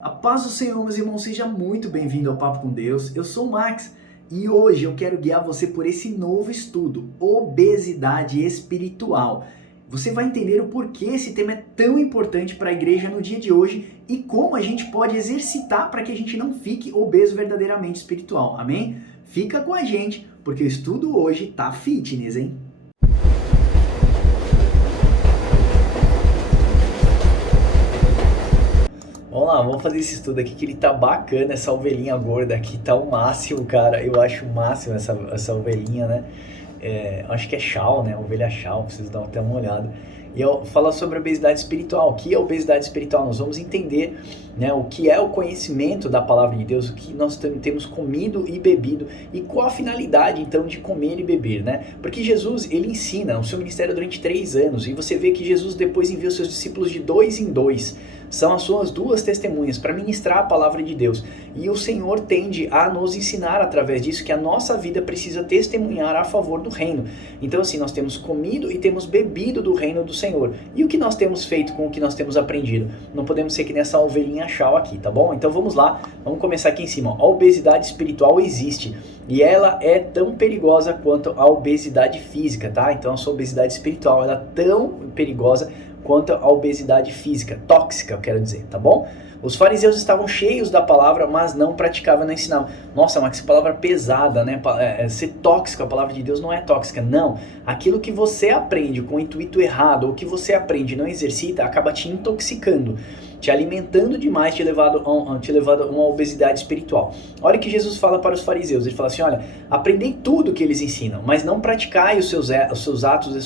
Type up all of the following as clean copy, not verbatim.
A paz do Senhor, meus irmãos, seja muito bem-vindo ao Papo com Deus. Eu sou o Max e hoje eu quero guiar você por esse novo estudo, obesidade espiritual. Você vai entender o porquê esse tema é tão importante para a igreja no dia de hoje e como a gente pode exercitar para que a gente não fique obeso verdadeiramente espiritual, amém? Fica com a gente, porque o estudo hoje tá fitness, hein? Vamos lá, vamos fazer esse estudo aqui que ele tá bacana, essa ovelhinha gorda aqui tá o máximo, cara. Eu acho o máximo essa ovelhinha, né? Acho que é Shaw, né? Ovelha Shaw, preciso dar até uma olhada. E eu falo sobre obesidade espiritual. O que é obesidade espiritual? Nós vamos entender, né, o que é o conhecimento da palavra de Deus, o que nós temos comido e bebido e qual a finalidade então de comer e beber, né? Porque Jesus, ele ensina o seu ministério durante 3 anos e você vê que Jesus depois envia os seus discípulos de 2 em 2. São as suas 2 testemunhas para ministrar a palavra de Deus. E o Senhor tende a nos ensinar através disso que a nossa vida precisa testemunhar a favor do reino. Então assim, nós temos comido e temos bebido do reino do Senhor. E o que nós temos feito com o que nós temos aprendido? Não podemos ser que nessa ovelhinha Shaw aqui, tá bom? Então vamos lá, vamos começar aqui em cima. A obesidade espiritual existe e ela é tão perigosa quanto a obesidade física, tá? Então a sua obesidade espiritual ela é tão perigosa quanto a obesidade física, tóxica, eu quero dizer, tá bom? Os fariseus estavam cheios da palavra, mas não praticavam, não ensinavam. Nossa, mas que palavra pesada, né? Ser tóxico, a palavra de Deus não é tóxica, não. Aquilo que você aprende com o intuito errado, ou que você aprende e não exercita, acaba te intoxicando, te alimentando demais, te levando a uma obesidade espiritual. Olha o que Jesus fala para os fariseus, ele fala assim, olha, aprendei tudo que eles ensinam, mas não praticai os seus atos e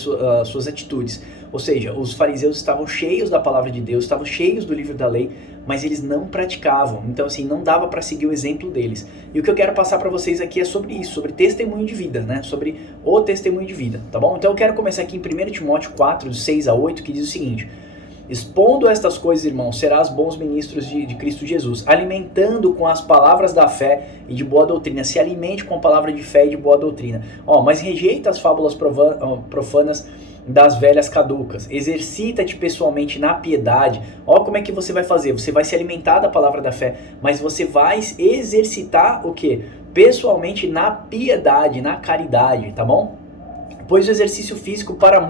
suas atitudes. Ou seja, os fariseus estavam cheios da palavra de Deus, estavam cheios do livro da lei, mas eles não praticavam. Então assim, não dava para seguir o exemplo deles. E o que eu quero passar para vocês aqui é sobre isso, sobre testemunho de vida, né? Sobre o testemunho de vida, tá bom? Então eu quero começar aqui em 1 Timóteo 4, de 6 a 8, que diz o seguinte: expondo estas coisas, irmãos, serás bons ministros de Cristo Jesus, alimentando com as palavras da fé e de boa doutrina. Se alimente com a palavra de fé e de boa doutrina. Mas rejeita as fábulas profanas das velhas caducas. Exercita-te pessoalmente na piedade. Como é que você vai fazer? Você vai se alimentar da palavra da fé, mas você vai exercitar o quê? Pessoalmente na piedade, na caridade, tá bom? Pois o exercício físico para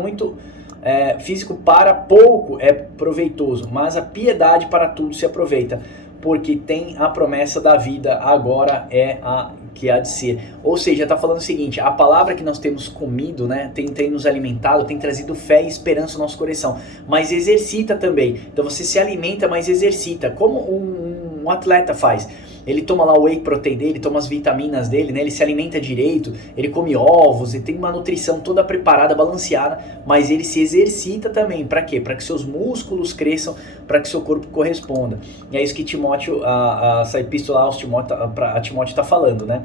pouco é proveitoso, mas a piedade para tudo se aproveita, porque tem a promessa da vida, agora é a que há de ser. Ou seja, está falando o seguinte, a palavra que nós temos comido, né, tem nos alimentado, tem trazido fé e esperança no nosso coração, mas exercita também. Então você se alimenta, mas exercita, como um atleta faz. Ele toma lá o whey protein dele, toma as vitaminas dele, né? Ele se alimenta direito, ele come ovos, ele tem uma nutrição toda preparada, balanceada, mas ele se exercita também. Para quê? Para que seus músculos cresçam, para que seu corpo corresponda. E é isso que Timóteo, essa epístola a Timóteo está falando, né?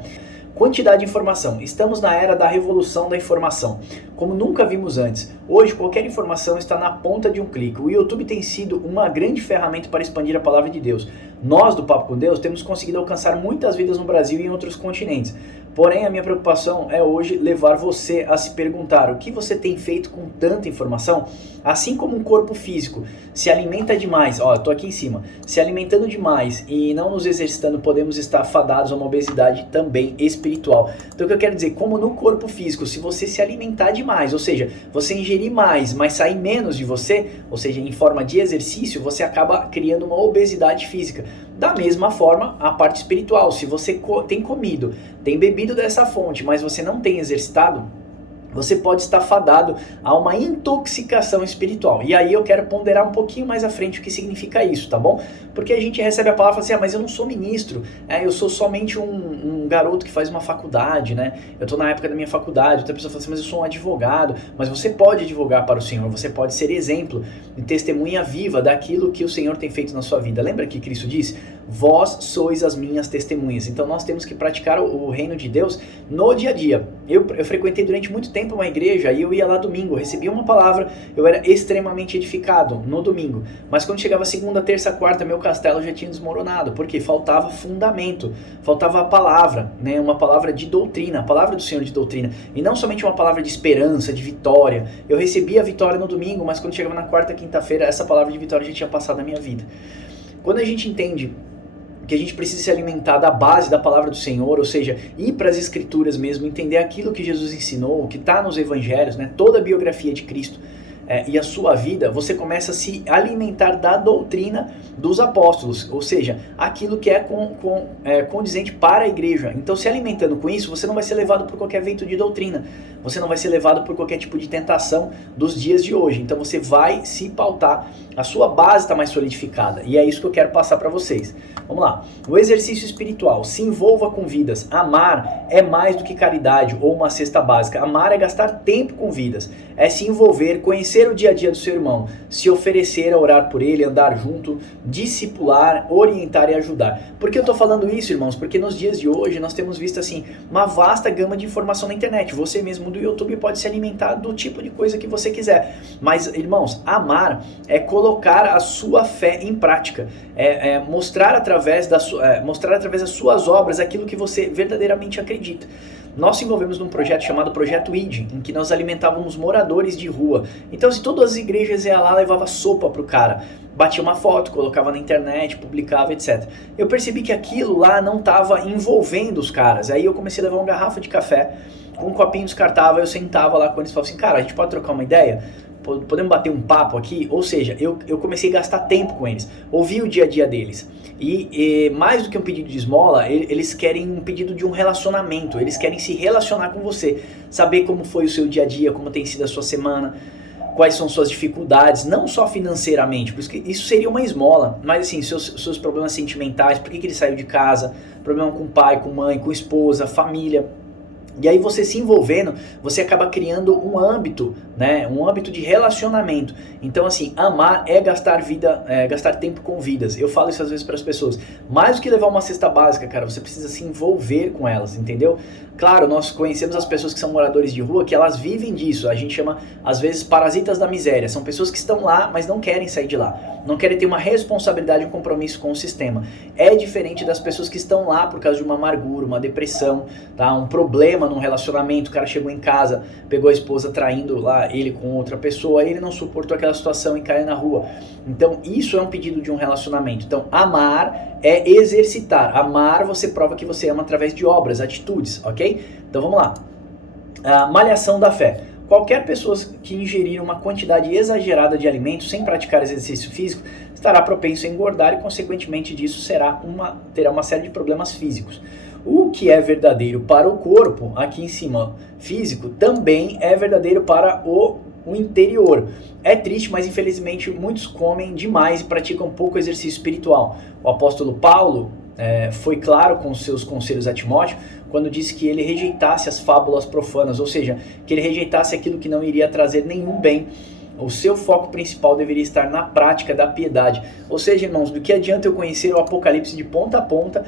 Quantidade de informação. Estamos na era da revolução da informação, como nunca vimos antes. Hoje, qualquer informação está na ponta de um clique. O YouTube tem sido uma grande ferramenta para expandir a palavra de Deus. Nós, do Papo com Deus, temos conseguido alcançar muitas vidas no Brasil e em outros continentes. Porém, a minha preocupação é hoje levar você a se perguntar o que você tem feito com tanta informação. Assim como um corpo físico se alimenta demais, eu tô aqui em cima, se alimentando demais e não nos exercitando, podemos estar fadados a uma obesidade também espiritual. Então o que eu quero dizer, como no corpo físico, se você se alimentar demais, ou seja, você ingerir mais, mas sair menos de você, ou seja, em forma de exercício, você acaba criando uma obesidade física. Da mesma forma, a parte espiritual, se você tem comido, tem bebido dessa fonte, mas você não tem exercitado, você pode estar fadado a uma intoxicação espiritual. E aí eu quero ponderar um pouquinho mais à frente o que significa isso, tá bom? Porque a gente recebe a palavra e fala assim, mas eu não sou ministro, eu sou somente um garoto que faz uma faculdade, né? Eu estou na época da minha faculdade, outra pessoa fala assim, mas eu sou um advogado. Mas você pode advogar para o Senhor, você pode ser exemplo e testemunha viva daquilo que o Senhor tem feito na sua vida. Lembra que Cristo disse? Vós sois as minhas testemunhas. Então nós temos que praticar o reino de Deus no dia a dia. Eu frequentei durante muito tempo uma igreja e eu ia lá domingo, eu recebia uma palavra, eu era extremamente edificado no domingo. Mas quando chegava segunda, terça, quarta, meu castelo já tinha desmoronado, porque faltava fundamento, faltava a palavra, né? Uma palavra de doutrina, a palavra do Senhor de doutrina, e não somente uma palavra de esperança, de vitória. Eu recebia a vitória no domingo, mas quando chegava na quarta, quinta-feira, essa palavra de vitória já tinha passado na minha vida. Quando a gente entende que a gente precisa se alimentar da base da palavra do Senhor, ou seja, ir para as escrituras mesmo, entender aquilo que Jesus ensinou, o que está nos evangelhos, né, toda a biografia de Cristo e a sua vida, você começa a se alimentar da doutrina dos apóstolos, ou seja, aquilo que é condizente para a igreja. Então, se alimentando com isso, você não vai ser levado por qualquer vento de doutrina, você não vai ser levado por qualquer tipo de tentação dos dias de hoje. Então, você vai se pautar, a sua base está mais solidificada, e é isso que eu quero passar para vocês. Vamos lá. O exercício espiritual. Se envolva com vidas. Amar é mais do que caridade ou uma cesta básica. Amar é gastar tempo com vidas. É se envolver, conhecer o dia a dia do seu irmão, se oferecer a orar por ele, andar junto, discipular, orientar e ajudar. Por que eu estou falando isso, irmãos? Porque nos dias de hoje nós temos visto assim uma vasta gama de informação na internet. Você mesmo do YouTube pode se alimentar do tipo de coisa que você quiser. Mas, irmãos, amar é colocar a sua fé em prática. É mostrar através das suas obras aquilo que você verdadeiramente acredita. Nós se envolvemos num projeto chamado Projeto ID, em que nós alimentávamos moradores de rua. Então, se todas as igrejas iam lá, levava sopa pro cara, batia uma foto, colocava na internet, publicava, etc. Eu percebi que aquilo lá não estava envolvendo os caras. Aí eu comecei a levar uma garrafa de café, com um copinho descartável, eu sentava lá com eles e falava assim, cara, a gente pode trocar uma ideia? Podemos bater um papo aqui? Ou seja, eu comecei a gastar tempo com eles, ouvir o dia a dia deles. E mais do que um pedido de esmola, eles querem um pedido de um relacionamento, eles querem se relacionar com você, saber como foi o seu dia a dia, como tem sido a sua semana, quais são suas dificuldades, não só financeiramente, porque isso seria uma esmola, mas assim, seus problemas sentimentais, por que ele saiu de casa, problema com pai, com mãe, com esposa, família. E aí você se envolvendo, você acaba criando um âmbito, né? Um âmbito de relacionamento. Então assim, amar é gastar tempo com vidas. Eu falo isso às vezes para as pessoas. Mais do que levar uma cesta básica, cara, você precisa se envolver com elas, entendeu? Claro, nós conhecemos as pessoas que são moradores de rua, que elas vivem disso. A gente chama, às vezes, parasitas da miséria. São pessoas que estão lá, mas não querem sair de lá. Não querem ter uma responsabilidade, um compromisso com o sistema. É diferente das pessoas que estão lá por causa de uma amargura, uma depressão, tá? Um problema num relacionamento. O cara chegou em casa, pegou a esposa traindo lá ele com outra pessoa, ele não suportou aquela situação e caiu na rua. Então, isso é um pedido de um relacionamento. Então, amar é exercitar. Amar, você prova que você ama através de obras, atitudes, ok? Então, vamos lá. Malhação da fé. Qualquer pessoa que ingerir uma quantidade exagerada de alimentos sem praticar exercício físico estará propenso a engordar e, consequentemente disso, terá uma série de problemas físicos. O que é verdadeiro para o corpo, aqui em cima, físico, também é verdadeiro para o interior. É triste, mas infelizmente muitos comem demais e praticam pouco exercício espiritual. O apóstolo Paulo foi claro com seus conselhos a Timóteo quando disse que ele rejeitasse as fábulas profanas, ou seja, que ele rejeitasse aquilo que não iria trazer nenhum bem. O seu foco principal deveria estar na prática da piedade. Ou seja, irmãos, do que adianta eu conhecer o Apocalipse de ponta a ponta,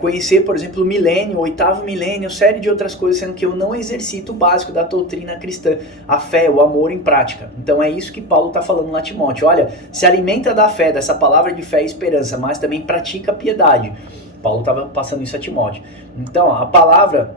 conhecer, por exemplo, o milênio, o 8º milênio, série de outras coisas, sendo que eu não exercito o básico da doutrina cristã, a fé, o amor em prática. Então é isso que Paulo está falando lá, Timóteo. Olha, se alimenta da fé, dessa palavra de fé e esperança, mas também pratica a piedade. Paulo estava passando isso a Timóteo. Então, a palavra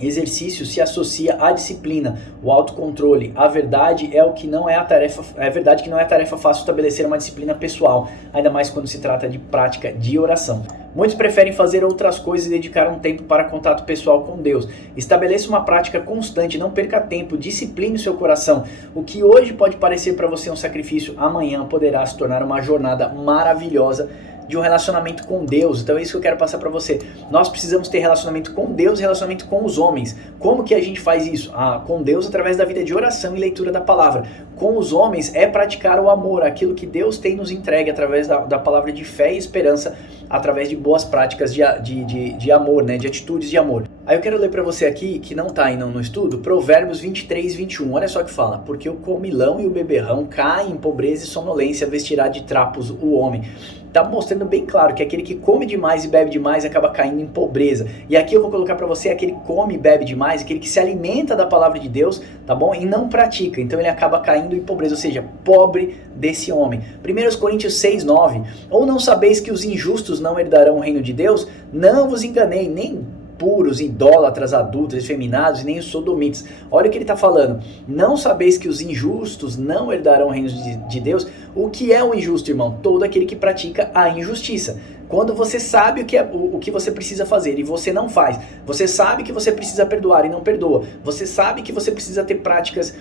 exercício se associa à disciplina, o autocontrole. A verdade é que não é tarefa fácil estabelecer uma disciplina pessoal, ainda mais quando se trata de prática de oração. Muitos preferem fazer outras coisas e dedicar um tempo para contato pessoal com Deus. Estabeleça uma prática constante, não perca tempo, discipline o seu coração. O que hoje pode parecer para você um sacrifício, amanhã poderá se tornar uma jornada maravilhosa de um relacionamento com Deus. Então é isso que eu quero passar para você. Nós precisamos ter relacionamento com Deus e relacionamento com os homens. Como que a gente faz isso? Com Deus através da vida de oração e leitura da palavra. Com os homens é praticar o amor, aquilo que Deus tem nos entregue através da palavra de fé e esperança, através de boas práticas de amor, né? De atitudes de amor. Aí eu quero ler para você aqui, que não está aí no estudo, Provérbios 23, 21. Olha só o que fala. Porque o comilão e o beberrão caem em pobreza e sonolência, vestirá de trapos o homem. Está mostrando bem claro que aquele que come demais e bebe demais acaba caindo em pobreza. E aqui eu vou colocar para você aquele que come e bebe demais, aquele que se alimenta da palavra de Deus, tá bom? E não pratica. Então ele acaba caindo em pobreza, ou seja, pobre desse homem. 1 Coríntios 6, 9. Ou não sabeis que os injustos não herdarão o reino de Deus? Não vos enganei, nem puros, idólatras, adúlteros, efeminados e nem os sodomitas. Olha o que ele está falando. Não sabeis que os injustos não herdarão o reino de Deus? O que é o injusto, irmão? Todo aquele que pratica a injustiça. Quando você sabe o que você precisa fazer e você não faz, você sabe que você precisa perdoar e não perdoa, você sabe que você precisa ter práticas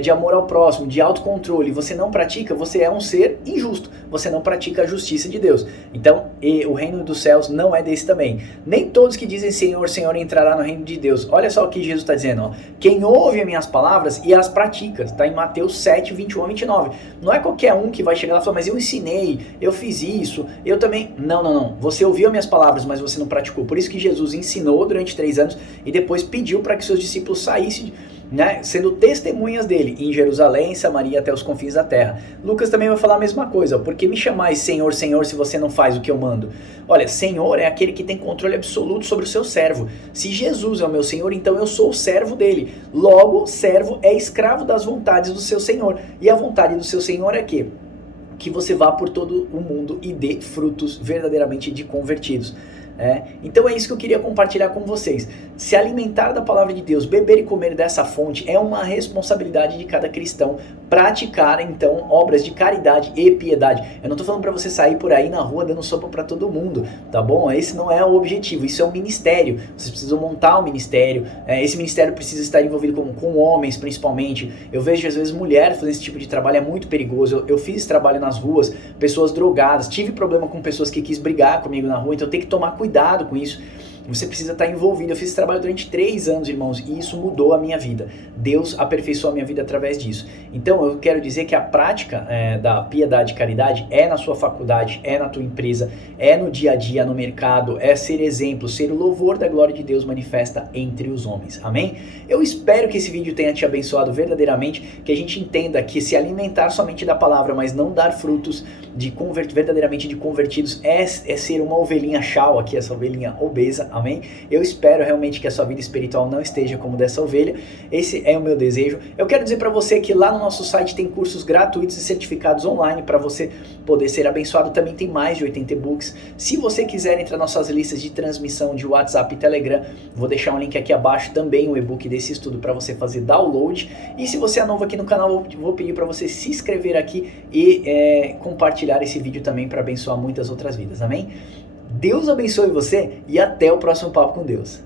de amor ao próximo, de autocontrole, e você não pratica, você é um ser injusto, você não pratica a justiça de Deus. Então, o reino dos céus não é desse também. Nem todos que dizem Senhor, Senhor entrará no reino de Deus. Olha só o que Jesus está dizendo, ó. Quem ouve as minhas palavras e as pratica, está em Mateus 7, 21 a 29. Não é qualquer um que vai chegar lá e falar, mas eu ensinei, eu fiz isso, eu também... Não. Você ouviu as minhas palavras, mas você não praticou. Por isso que Jesus ensinou durante 3 anos e depois pediu para que seus discípulos saíssem, né, sendo testemunhas dele em Jerusalém, Samaria, até os confins da terra. Lucas também vai falar a mesma coisa. Por que me chamais Senhor, Senhor, se você não faz o que eu mando? Olha, Senhor é aquele que tem controle absoluto sobre o seu servo. Se Jesus é o meu Senhor, então eu sou o servo dele. Logo, servo é escravo das vontades do seu Senhor. E a vontade do seu Senhor é que você vá por todo o mundo e dê frutos verdadeiramente de convertidos. Então é isso que eu queria compartilhar com vocês. Se alimentar da palavra de Deus, beber e comer dessa fonte é uma responsabilidade de cada cristão. Praticar então obras de caridade e piedade. Eu não estou falando para você sair por aí na rua dando sopa para todo mundo, tá bom? Esse não é o objetivo, isso é um ministério. Vocês precisam montar um ministério. Esse ministério precisa estar envolvido com homens principalmente. Eu vejo às vezes mulheres fazendo esse tipo de trabalho, é muito perigoso. Eu fiz esse trabalho nas ruas, pessoas drogadas, tive problema com pessoas que quis brigar comigo na rua, então eu tenho que tomar cuidado com isso. Você precisa estar envolvido. Eu fiz esse trabalho durante 3 anos, irmãos, e isso mudou a minha vida. Deus aperfeiçoou a minha vida através disso. Então, eu quero dizer que a prática da piedade e caridade é na sua faculdade, é na tua empresa, é no dia a dia, no mercado, é ser exemplo, ser o louvor da glória de Deus manifesta entre os homens. Amém? Eu espero que esse vídeo tenha te abençoado verdadeiramente, que a gente entenda que se alimentar somente da palavra, mas não dar frutos verdadeiramente de convertidos, é ser uma ovelhinha chau aqui, essa ovelhinha obesa. Amém? Eu espero realmente que a sua vida espiritual não esteja como dessa ovelha. Esse é o meu desejo. Eu quero dizer para você que lá no nosso site tem cursos gratuitos e certificados online para você poder ser abençoado. Também tem mais de 80 e-books. Se você quiser entrar nas nossas listas de transmissão de WhatsApp e Telegram, vou deixar um link aqui abaixo também, o e-book desse estudo para você fazer download. E se você é novo aqui no canal, vou pedir para você se inscrever aqui e compartilhar esse vídeo também para abençoar muitas outras vidas. Amém? Deus abençoe você e até o próximo Papo com Deus.